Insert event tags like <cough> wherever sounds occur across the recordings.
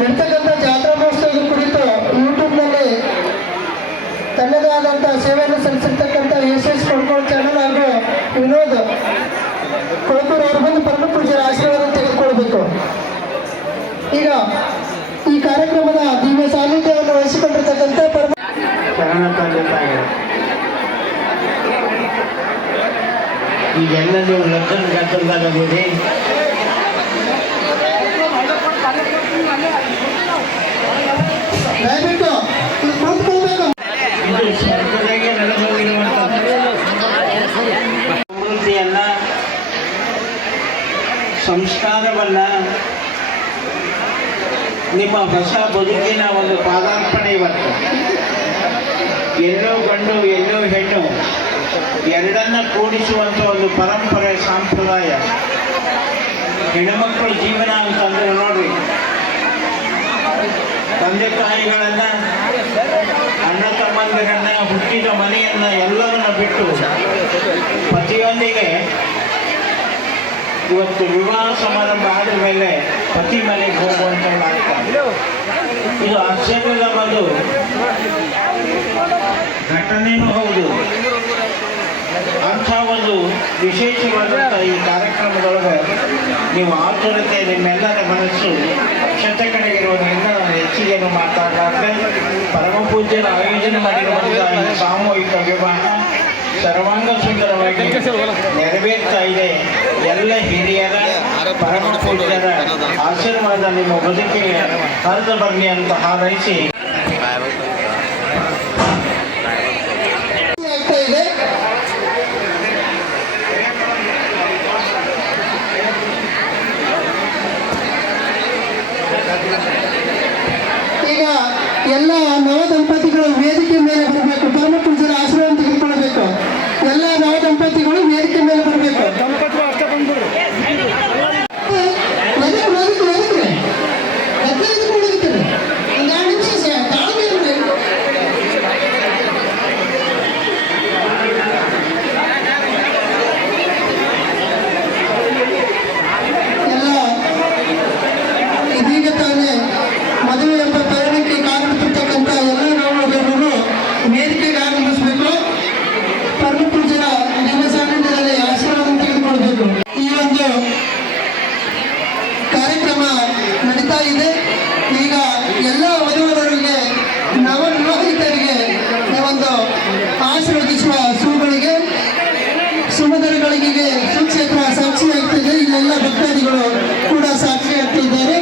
ನಡ್ತಕ್ಕಂಥ ಜಾತ್ರಾ ಮಹೋತ್ಸವದ ಕುರಿತು ಯೂಟ್ಯೂಬ್ನಲ್ಲಿ ತನ್ನದೇ ಆದಂಥ ಸೇವೆಯನ್ನು ಸಲ್ಲಿಸಿರ್ತಕ್ಕಂಥ ಎಸ್ ಎಸ್ ಕೊಡ್ಕೋಳ್ ಚಾನಲ್ ಹಾಗೂ ವಿನೋದ್ ಕೊಳಕೂರು ಅವರು ಬಂದು ಪರಮ ಪೂಜೆಯ ಆಶೀರ್ವಾದ ತೆಗೆದುಕೊಳ್ಬೇಕು. ಈಗ ಈ ಕಾರ್ಯಕ್ರಮದ ದಿವ್ಯ ಸಾನ್ನಿಧ್ಯವನ್ನು ವಹಿಸಿಕೊಂಡಿರ್ತಕ್ಕಂಥ ಪರಮ ಶರಣ ತಂದೆ ತಾಯಿಗಳು ಈಗೆಲ್ಲ ನೀವು ಲಗ್ನ ಗದ್ದಲದಾಗ ಹೋಗಿ ದಯವಿಟ್ಟು ಸಂಸ್ಕಾರವನ್ನ ನಿಮ್ಮ ಹೊಸ ಬದುಕಿನ ಒಂದು ಪಾದಾರ್ಪಣೆ ಇವತ್ತು. ಎಲ್ಲೋ ಗಂಡು ಎಲ್ಲೋ ಹೆಣ್ಣು, ಎರಡನ್ನ ಕೂಡಿಸುವಂಥ ಒಂದು ಪರಂಪರೆ, ಸಂಪ್ರದಾಯ. ಹೆಣ್ಣುಮಕ್ಕಳ ಜೀವನ ಅಂತಂದ್ರೆ ನೋಡ್ರಿ. ತಂದೆ ತಾಯಿಗಳನ್ನ, ಅಣ್ಣ ತಮ್ಮಂದಿರನ್ನ, ಹುಟ್ಟಿದ ಮನೆಯನ್ನ ಎಲ್ಲರನ್ನ ಬಿಟ್ಟು ಪತಿಯೊಂದಿಗೆ ಇವತ್ತು ವಿವಾಹ ಸಮಾರಂಭ ಆದ ಮೇಲೆ ಪತಿ ಮನೆಗೆ ಹೋಗುವಂಥದ್ದಾಗ್ತದೆ ಇದು ಆಶ್ಚರ್ಯದ ಒಂದು ಘಟನೆನೂ ಹೌದು. ಅಂಥ ಒಂದು ವಿಶೇಷವಾದಂಥ ಈ ಕಾರ್ಯಕ್ರಮದೊಳಗೆ ನೀವು ಆತುರತೆ ನಿಮ್ಮೆಲ್ಲರ ಮನಸ್ಸು ಕಡೆಗೆ ಇರುವುದರಿಂದ ನಾನು ಏನು ಮಾತಾಡಲಾರ್ದೆ? ಪರಮ ಪೂಜ್ಯರ ಆಯೋಜನೆ ಮಾಡಿರುವಂತಹ ಈ ಸಾಮೂಹಿಕ ವಿವಾಹ ಸರ್ವಾಂಗ ಸುಂದರವಾಗಿ ನೆರವೇರ್ತಾ ಇದೆ. ಎಲ್ಲ ಹಿರಿಯರ ಪರಮ ಪೂಜ್ಯರ ಆಶೀರ್ವಾದ ನಿಮ್ಮ ಬದುಕಿಗೆ ಹರಿದು ಬರಲಿ ಅಂತ ಹಾರೈಸಿ ಆಗ್ತಾ ಇದೆ ಈಗ ಎಲ್ಲ ನವ ದಂಪತಿಗಳು ವೇದಿಕೆ ಮೇಲೆ ಬರಬೇಕು ಪರಮ ಪೂಜರ ಆಶೀರ್ವಾದ ತೆಗೆದುಕೊಳ್ಬೇಕು ಎಲ್ಲ ನವ ದಂಪತಿಗಳು ವೇದಿಕೆ ಮೇಲೆ ಬರಬೇಕು ಎದಕ್ಕೆ ಎದಕ್ಕೆ ಎದಕ್ಕೆ ಎದಕ್ಕೆ ಎದಕ್ಕೆ ಹುಡುಗ್ತೀರಿ? ಒಂದು ಎರಡು ನಿಮಿಷ ಸ- ತಾಳ್ಮೆ ಇರ್ರಿ. ಎಲ್ಲ ಇದೀಗ ತಾನೇ ಮದುವೆ ಎಂಬ ಪರಿಣಕ್ಕೆ ಕಾರಣಟ್ಟಿರ್ತಕ್ಕಂಥ ಎಲ್ಲ ನೋಡುವವರು ವೇದಿಕೆಗೆ ಆಗಮಿಸಬೇಕು ಪರಮ ಪೂಜರ ನಿಮ್ಮ ಸಾನ್ನಿಧ್ಯದಲ್ಲಿ ಆಶೀರ್ವಾದ ತೆಗೆದುಕೊಳ್ಬೇಕು ಈ ಒಂದು ಕಾರ್ಯಕ್ರಮ ನಡೀತಾ ಇದೆ ಈಗ ಎಲ್ಲ ವಧುವರರಿಗೆ ನವವಿವಾಹಿತರಿಗೆ ಈ ಒಂದು ಆಶೀರ್ವದಿಸುವ ಸುಗಳಿಗೆ ಸುಮಧುರಗಳಿಗೆ ಸುಕ್ಷೇತ್ರ ಸಾಕ್ಷಿಯಾಗ್ತಿದೆ ಇಲ್ಲೆಲ್ಲ ಭಕ್ತಾದಿಗಳು ಕೂಡ ಸಾಕ್ಷಿಯಾಗ್ತಿದ್ದಾರೆ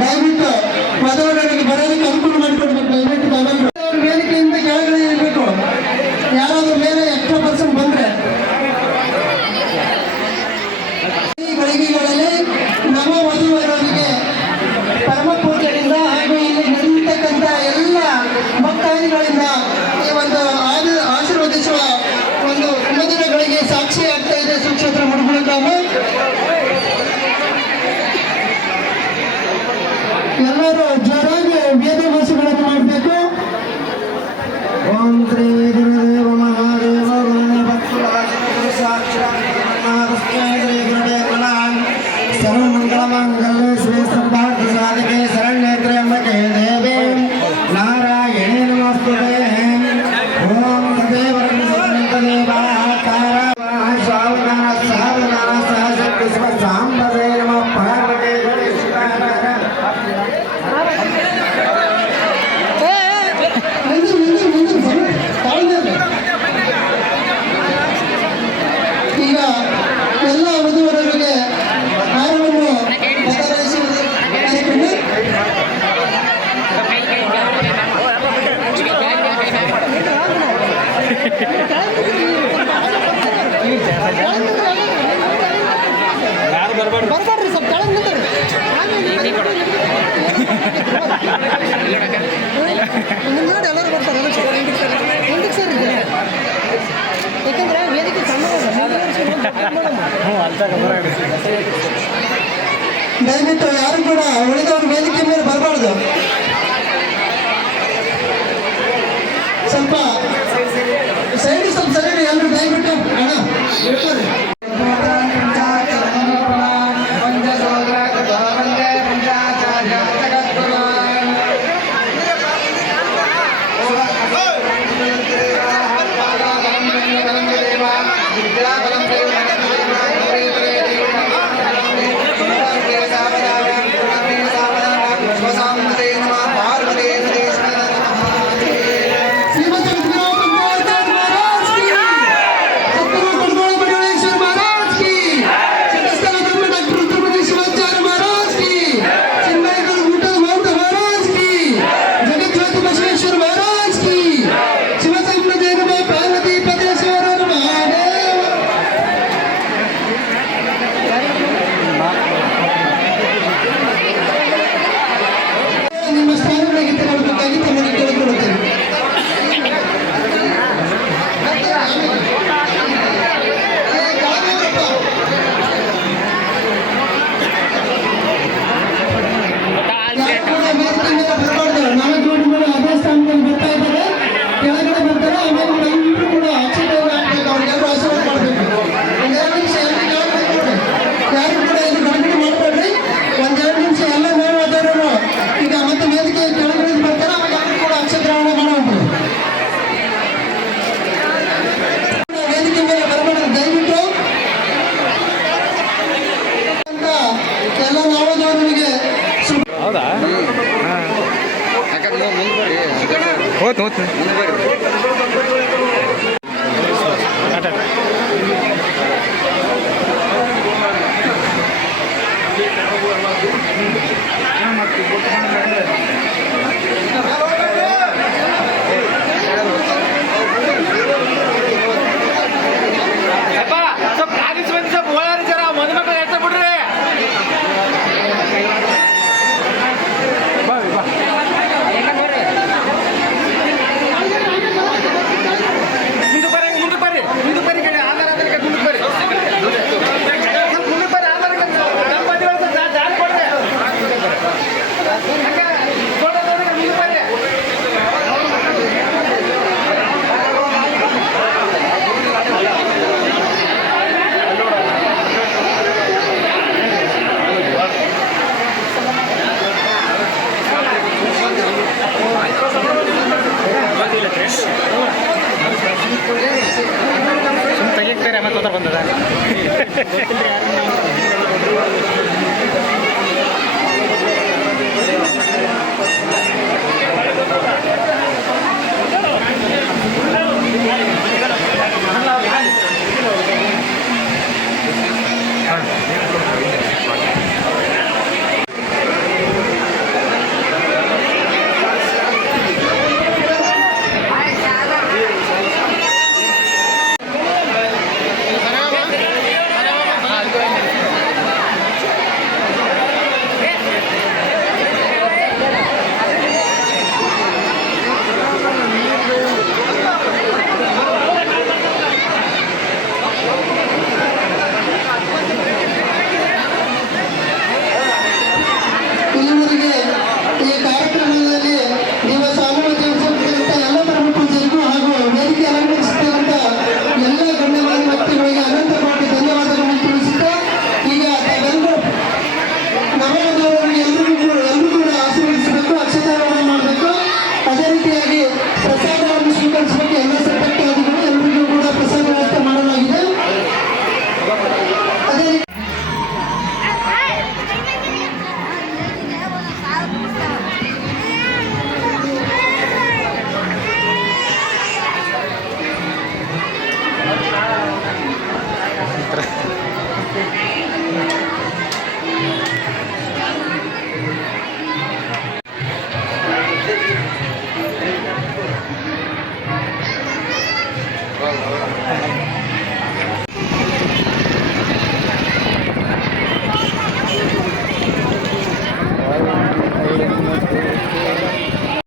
ದಯವಿಟ್ಟು ವಧುವರರಿಗೆ ಬರೋದಕ್ಕೆ ಅನುಕೂಲ ಮಾಡಿಕೊಡ್ಬೇಕು ದಯವಿಟ್ಟು ತಾವೆಲ್ಲರೂ ಅವ್ರ ವೇದಿಕೆಯಿಂದ ಕೆಳಗಡೆ ಇರಬೇಕು ಯಾರಾದ್ರೂ ಮೇಲೆ ಎಕ್ಸ್ಟ್ರಾ ಪರ್ಸನ್ ಬಂದ್ರೆ ಈ ಗಳಿಗೆಗಳಲ್ಲಿ ನವ ವಧುವರರಿಗೆ ಪರಮ ಪೂಜೆಯಿಂದ ಹಾಗೂ ಇಲ್ಲಿ ನಡೆಯತಕ್ಕಂಥ ಎಲ್ಲ ಭಕ್ತಾದಿಗಳಿಂದ ಈ ಒಂದು ಆದ ಆಶೀರ್ವದಿಸುವ ಒಂದು ಮಧುರಗಳಿಗೆ ಸಾಕ್ಷಿ ಆಗ್ತಾ ಇದೆ ಸುಕ್ಷೇತ್ರ ಮುಡುಗುಳ ಗ್ರಾಮ ಎಲ್ಲರೂ ಜೋರಾಗಿ ವೇದವಾಸಿಗಳನ್ನು ಮಾಡಬೇಕು. ಓಂ ಶ್ರೀ ಗುರುದೇವ ಮಹಾದೇವ ಸರ್ವಮಂಗಳಮಂಗಲ್ಯ ಶ್ರೀ ಸರ್ವಾರ್ಥ ಸಾಧಕೆ ಶರಣ್ಯೇತ್ರ ಎಂಬಕೆ ದೇವಿ ನಾರಾಯಣೇ ನಮಸ್ತುತೆ ಈಗ ಎಲ್ಲ ವಧುವರರಿಗೆ ಹಾರವನ್ನು ಬದಲಾಯಿಸುವುದು ಕಾರ್ಯಕ್ರಮ ಬರ್ಬಾರ್ರಿ ಸ್ವಲ್ಪ <laughs> ದಯವಿಟ್ಟು ಯಾರು ಕೂಡ ಉಳಿದವರು ವೇದಿಕೆ ಮೇಲೆ ಬರಬಾರ್ದು. ಸ್ವಲ್ಪ ತೆಗಿತಾರೆ ಮತ್ತೆ ಉತ್ತರ ಬಂದದ